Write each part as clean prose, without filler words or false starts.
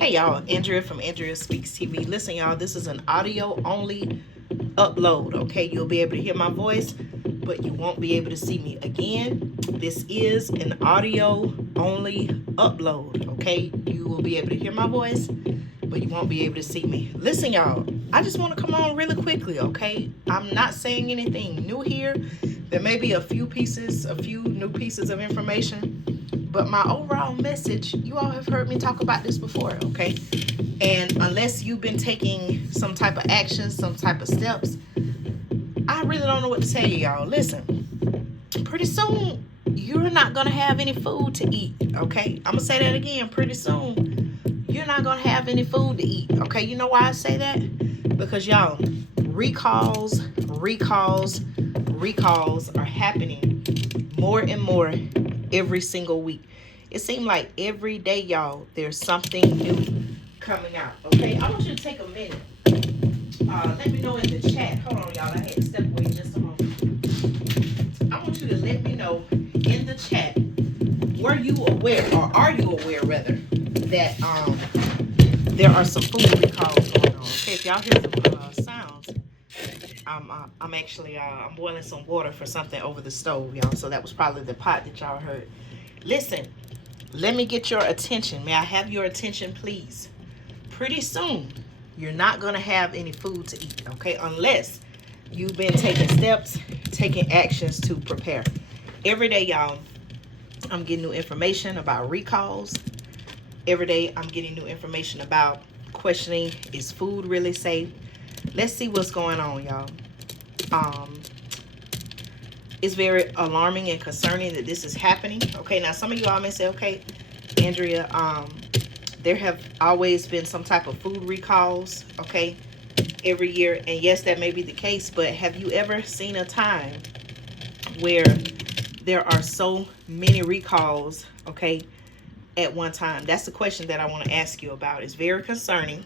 Hey y'all, Andrea from Andrea Speaks TV. Listen, y'all, this is an audio only upload. Okay, you'll be able to hear my voice, but you won't be able to see me. Again, this is an audio only upload. Okay, you will be able to hear my voice, but you won't be able to see me. Listen, y'all, I just want to come on really quickly. Okay, I'm not saying anything new here. There may be a few new pieces of information, but my overall message, you all have heard me talk about this before, okay? And unless you've been taking some type of action, some type of steps, I really don't know what to tell you, y'all. Listen, pretty soon, you're not going to have any food to eat, okay? I'm going to say that again. Pretty soon, you're not going to have any food to eat, okay? You know why I say that? Because, y'all, recalls, recalls, recalls are happening more and more every single week. It seems like every day, y'all, there's something new coming out. Okay, I want you to take a minute. Let me know in the chat. Hold on, y'all. I had to step away just a moment. I want you to let me know in the chat. Were you aware, or are you aware, rather, that there are some food recalls going on? Okay, if y'all hear some sounds, I'm actually I'm boiling some water for something over the stove, y'all. So that was probably the pot that y'all heard. Listen, let me get your attention. May I have your attention, please? Pretty soon, you're not going to have any food to eat, okay? Unless you've been taking steps, taking actions to prepare. Every day, y'all, I'm getting new information about recalls. Every day, I'm getting new information about questioning, is food really safe? Let's see what's going on, y'all. It's very alarming and concerning that this is happening. Okay, now some of you all may say, okay, Andrea, there have always been some type of food recalls, okay, every year. And yes, that may be the case, but have you ever seen a time where there are so many recalls, okay, at one time? That's the question that I want to ask you about. It's very concerning.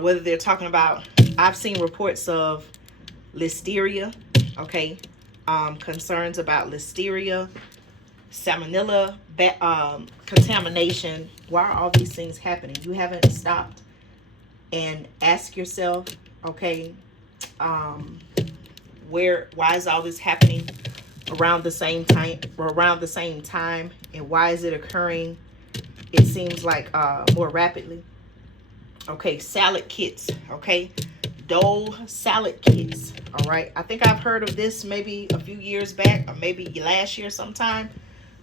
Whether they're talking about, I've seen reports of listeria, okay, concerns about listeria, salmonella, contamination. Why are all these things happening? You haven't stopped and ask yourself, okay, why is all this happening around the same time, and why is it occurring? It seems like more rapidly. Okay, salad kits. Okay, Dole salad kits. All right, I think I've heard of this maybe a few years back, or maybe last year sometime.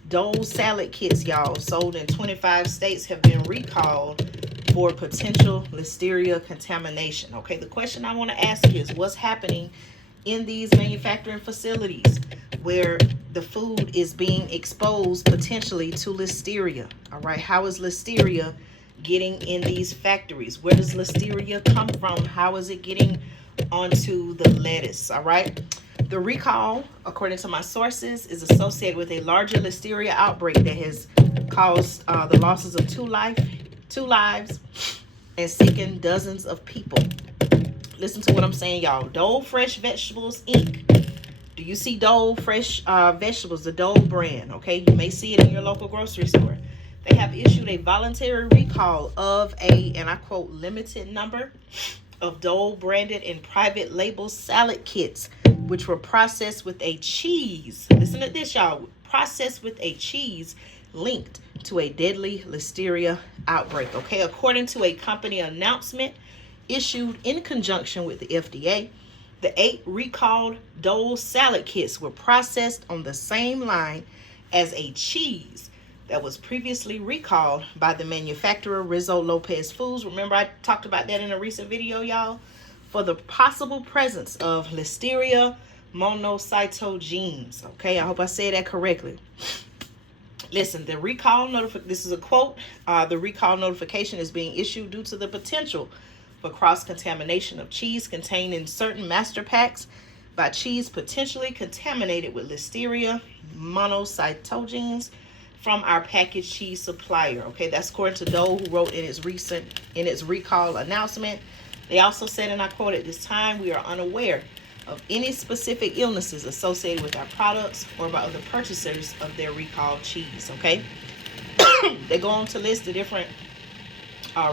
Dole salad kits, y'all, sold in 25 states, have been recalled for potential listeria contamination. Okay, the question I want to ask is, what's happening in these manufacturing facilities where the food is being exposed potentially to listeria? All right, how is listeria getting in these factories? Where does listeria come from? How is it getting onto the lettuce? All right, the recall, according to my sources, is associated with a larger listeria outbreak that has caused the losses of two lives and sickened dozens of people. Listen to what I'm saying, y'all. Dole Fresh Vegetables Inc. Do you see Dole Fresh Vegetables, the Dole brand? Okay, you may see it in your local grocery store. They have issued a voluntary recall of a, and I quote, limited number of Dole branded and private label salad kits, which were processed with a cheese. Listen to this, y'all. Processed with a cheese linked to a deadly listeria outbreak. Okay, according to a company announcement issued in conjunction with the FDA, the 8 recalled Dole salad kits were processed on the same line as a cheese that was previously recalled by the manufacturer Rizzo Lopez Foods. Remember, I talked about that in a recent video, y'all, for the possible presence of Listeria monocytogenes. Okay, I hope I said that correctly. Listen, the recall this is a quote. The recall notification is being issued due to the potential for cross-contamination of cheese contained in certain master packs by cheese potentially contaminated with Listeria monocytogenes from our packaged cheese supplier. Okay, that's according to Dole, who wrote in its recall announcement. They also said, and I quote, "At this time, we are unaware of any specific illnesses associated with our products or by other purchasers of their recalled cheese." Okay, they go on to list the different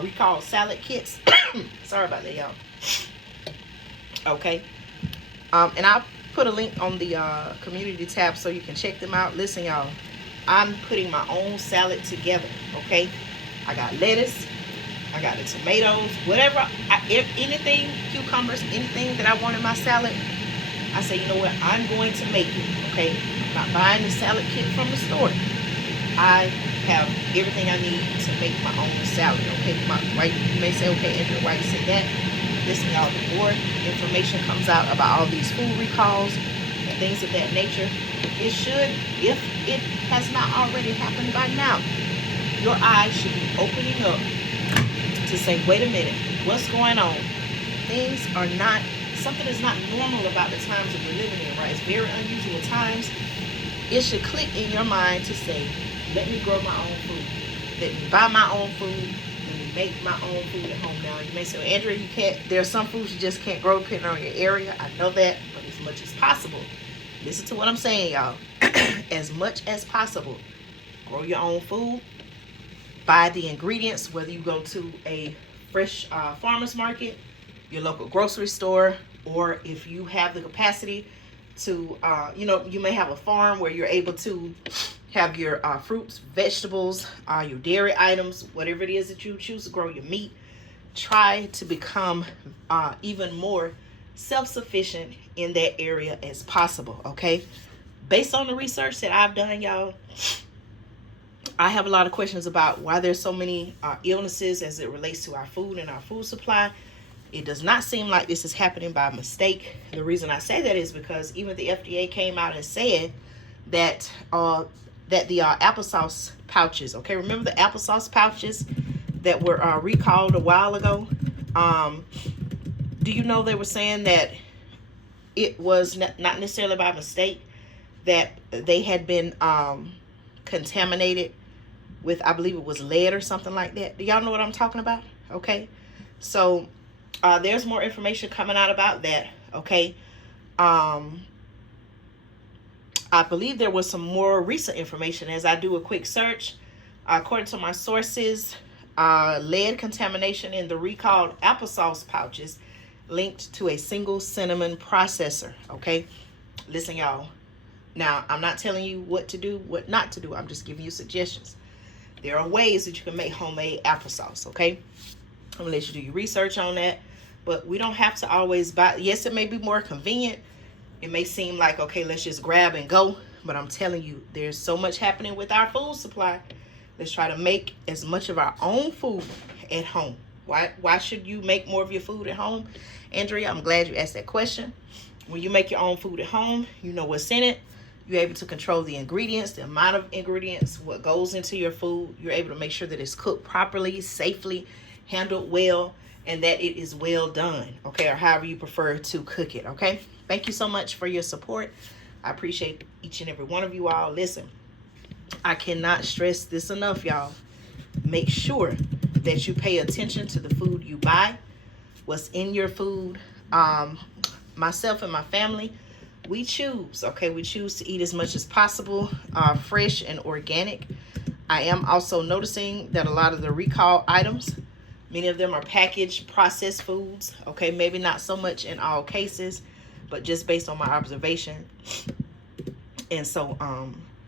recall salad kits. Sorry about that, y'all. Okay. And I'll put a link on the community tab so you can check them out. Listen, y'all, I'm putting my own salad together. Okay. I got lettuce. I got the tomatoes, whatever, anything, cucumbers, anything that I want in my salad. I say, you know what, I'm going to make it, okay? I'm not buying the salad kit from the store. I have everything I need to make my own salad, okay? You may say, okay, Andrea, why you say that? Listen, y'all, the more information comes out about all these food recalls and things of that nature, it should, if it has not already happened by now, your eyes should be opening up to say, wait a minute, what's going on? Things are not, something is not normal about the times that we're living in, right? It's very unusual times. It should click in your mind to say, let me grow my own food. Let me buy my own food. Let me make my own food at home. Now, you may say, well, Andrea, you can't, there are some foods you just can't grow depending on your area. I know that, but as much as possible, listen to what I'm saying, y'all. As much as possible, grow your own food. Buy the ingredients, whether you go to a fresh farmer's market, your local grocery store, or if you have the capacity to, you may have a farm where you're able to have your fruits, vegetables, your dairy items, whatever it is that you choose to grow, your meat. Try to become even more self-sufficient in that area as possible, okay? Based on the research that I've done, y'all, I have a lot of questions about why there's so many illnesses as it relates to our food and our food supply. It does not seem like this is happening by mistake. The reason I say that is because even the FDA came out and said that the applesauce pouches, okay, remember the applesauce pouches that were recalled a while ago? Do you know they were saying that it was not necessarily by mistake, that they had been contaminated with, I believe it was lead or something like that. Do y'all know what I'm talking about? Okay. So there's more information coming out about that. Okay. I believe there was some more recent information as I do a quick search. According to my sources, lead contamination in the recalled applesauce pouches linked to a single cinnamon processor. Okay. Listen, y'all. Now, I'm not telling you what to do, what not to do. I'm just giving you suggestions. There are ways that you can make homemade applesauce, okay? I'm going to let you do your research on that. But we don't have to always buy. Yes, it may be more convenient. It may seem like, okay, let's just grab and go. But I'm telling you, there's so much happening with our food supply. Let's try to make as much of our own food at home. Why should you make more of your food at home? Andrea, I'm glad you asked that question. When you make your own food at home, you know what's in it. You're able to control the ingredients, the amount of ingredients, what goes into your food. You're able to make sure that it's cooked properly, safely, handled well, and that it is well done, okay, or however you prefer to cook it, okay? Thank you so much for your support. I appreciate each and every one of you all. Listen, I cannot stress this enough, y'all. Make sure that you pay attention to the food you buy, what's in your food. Myself and my family, we choose, okay, we choose to eat as much as possible, fresh and organic. I am also noticing that a lot of the recall items, many of them are packaged processed foods, okay, maybe not so much in all cases, but just based on my observation. And so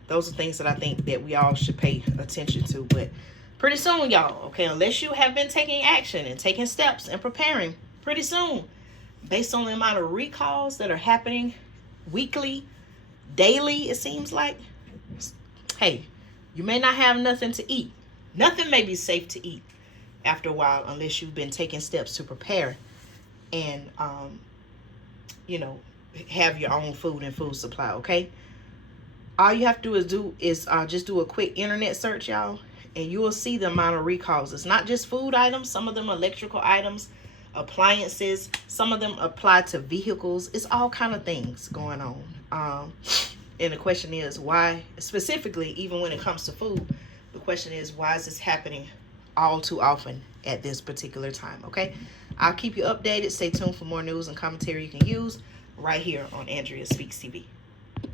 those are things that I think that we all should pay attention to. But pretty soon, y'all, okay, unless you have been taking action and taking steps and preparing, pretty soon, based on the amount of recalls that are happening weekly, daily, it seems like, hey, you may not have nothing to eat. Nothing may be safe to eat after a while unless you've been taking steps to prepare and, have your own food and food supply, okay? All you have to do is just do a quick internet search, y'all, and you will see the amount of recalls. It's not just food items. Some of them are electrical items, appliances. Some of them apply to vehicles. It's all kind of things going on. And the question is why, specifically, even when it comes to food, the question is, why is this happening all too often at this particular time, okay? I'll keep you updated. Stay tuned for more news and commentary you can use right here on Andrea Speaks TV.